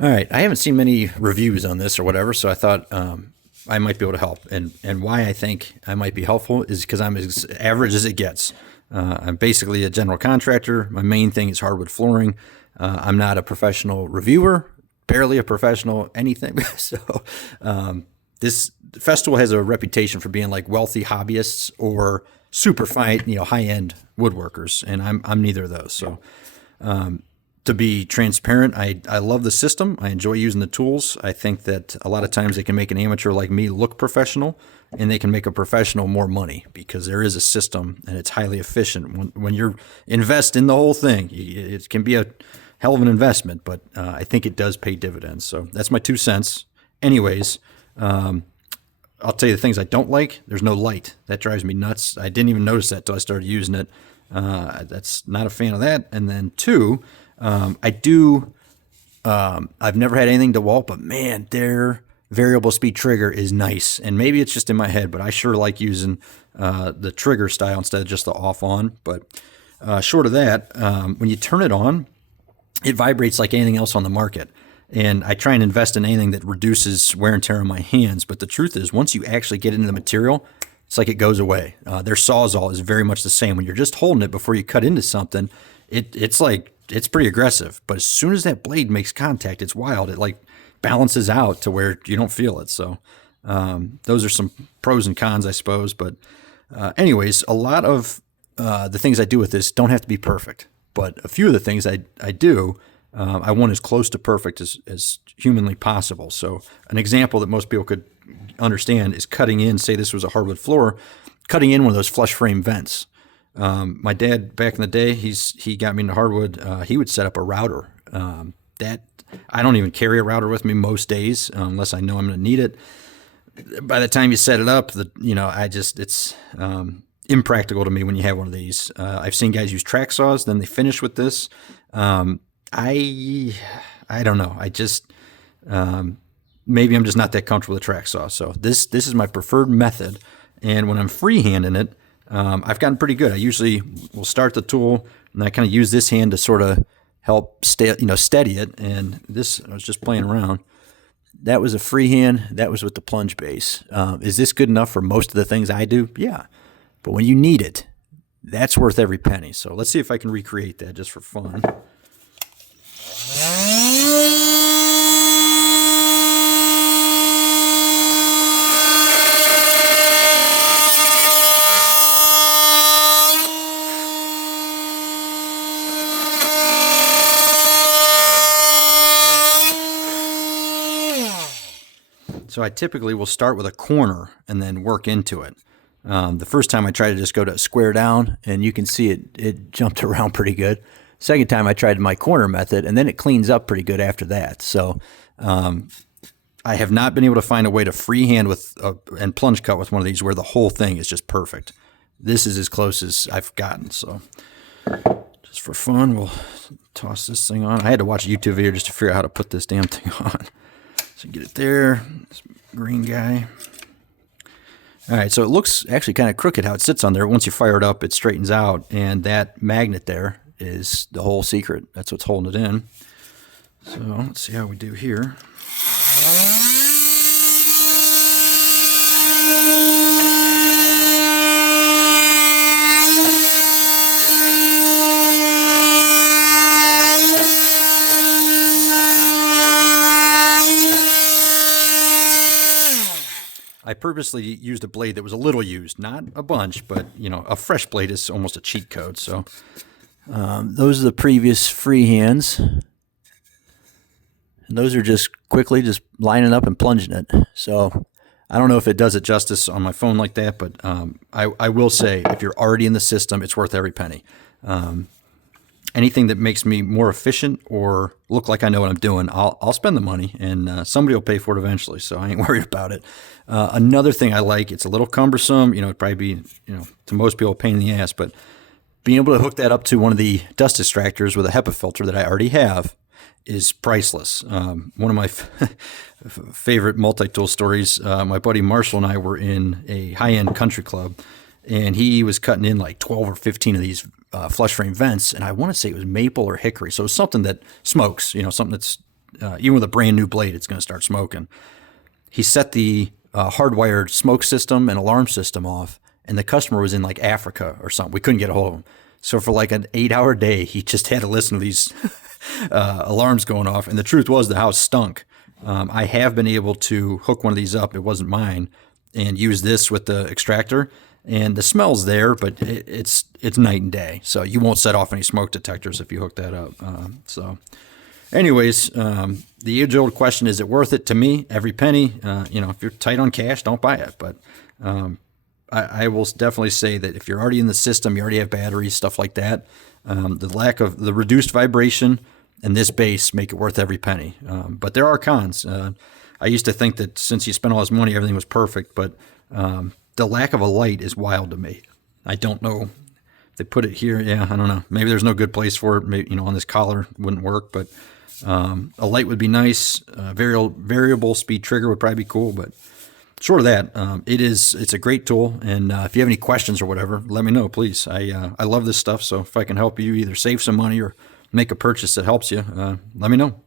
All right. I haven't seen many reviews on this or whatever, so I thought I might be able to help. And why I think I might be helpful is because I'm as average as it gets. I'm basically a general contractor. My main thing is hardwood flooring. I'm not a professional reviewer, barely a professional anything. So this Festool has a reputation for being like wealthy hobbyists or super fine, high end woodworkers, and I'm neither of those. So to be transparent, I love the system. I enjoy using the tools. I think that a lot of times they can make an amateur like me look professional, and they can make a professional more money because there is a system and it's highly efficient. When you invest in the whole thing, it can be a hell of an investment, but I think it does pay dividends. So that's my 2 cents. Anyways, I'll tell you the things I don't like. There's no light. That drives me nuts. I didn't even notice that until I started using it. That's not a fan of that. And then two, I've never had anything DeWalt, but man, their variable speed trigger is nice. And maybe it's just in my head, but I sure like using the trigger style instead of just the off on. But short of that, when you turn it on, it vibrates like anything else on the market. And I try and invest in anything that reduces wear and tear on my hands. But the truth is, once you actually get into the material, it's like it goes away. Their Sawzall is very much the same. When you're just holding it before you cut into something, it's pretty aggressive. But as soon as that blade makes contact, it's wild. It like balances out to where you don't feel it. So those are some pros and cons, I suppose. But anyways, a lot of the things I do with this don't have to be perfect. But a few of the things I do, I want as close to perfect as humanly possible. So an example that most people could understand is cutting in, say this was a hardwood floor, cutting in one of those flush frame vents. My dad, back in the day, he got me into hardwood. He would set up a router. That I don't even carry a router with me most days unless I know I'm going to need it. By the time you set it up, it's impractical to me when you have one of these. I've seen guys use track saws, then they finish with this. I don't know. Maybe I'm just not that comfortable with a track saw. So this is my preferred method. And when I'm freehanding it, I've gotten pretty good. I usually will start the tool and I kind of use this hand to sort of help steady it. And this, I was just playing around. That was a freehand. That was with the plunge base. Is this good enough for most of the things I do? Yeah. But when you need it, that's worth every penny. So let's see if I can recreate that just for fun. So I typically will start with a corner and then work into it. The first time I tried to just go to square down, and you can see it jumped around pretty good. Second time I tried my corner method, and then it cleans up pretty good after that. So I have not been able to find a way to freehand and plunge cut with one of these where the whole thing is just perfect. This is as close as I've gotten. So just for fun, we'll toss this thing on. I had to watch a YouTube video just to figure out how to put this damn thing on. So get it there, this green guy. All right, so it looks actually kind of crooked how it sits on there. Once you fire it up, it straightens out, and that magnet there is the whole secret. That's what's holding it in. So let's see how we do here. I purposely used a blade that was a little used, not a bunch, but a fresh blade is almost a cheat code. So those are the previous freehands. And those are just quickly just lining up and plunging it. So I don't know if it does it justice on my phone like that, but I will say if you're already in the system, it's worth every penny. Anything that makes me more efficient or look like I know what I'm doing, I'll spend the money, and somebody will pay for it eventually, so I ain't worried about it. Another thing I like, it's a little cumbersome, it'd probably be, to most people a pain in the ass, but being able to hook that up to one of the dust extractors with a HEPA filter that I already have is priceless. One of my favorite multi-tool stories, my buddy Marshall and I were in a high-end country club, and he was cutting in like 12 or 15 of these flush frame vents, and I want to say it was maple or hickory, so it's something that smokes, something that's even with a brand new blade, it's going to start smoking. He set the hardwired smoke system and alarm system off, and the customer was in like Africa or something. We couldn't get a hold of him. So for like an 8-hour day, he just had to listen to these alarms going off. And the truth was the house stunk. I have been able to hook one of these up. It wasn't mine, and use this with the extractor. And the smell's there, but it's night and day. So you won't set off any smoke detectors if you hook that up. Anyways, the age-old question, is it worth it? To me, every penny. If you're tight on cash, don't buy it. But I will definitely say that if you're already in the system, you already have batteries, stuff like that, the lack of the reduced vibration and this base make it worth every penny. But there are cons. I used to think that since you spent all this money, everything was perfect. But the lack of a light is wild to me. I don't know. They put it here. Yeah, I don't know. Maybe there's no good place for it. Maybe, on this collar wouldn't work. But a light would be nice. Variable speed trigger would probably be cool. But short of that, it's a great tool. And if you have any questions or whatever, let me know, please. I love this stuff. So if I can help you either save some money or make a purchase that helps you, let me know.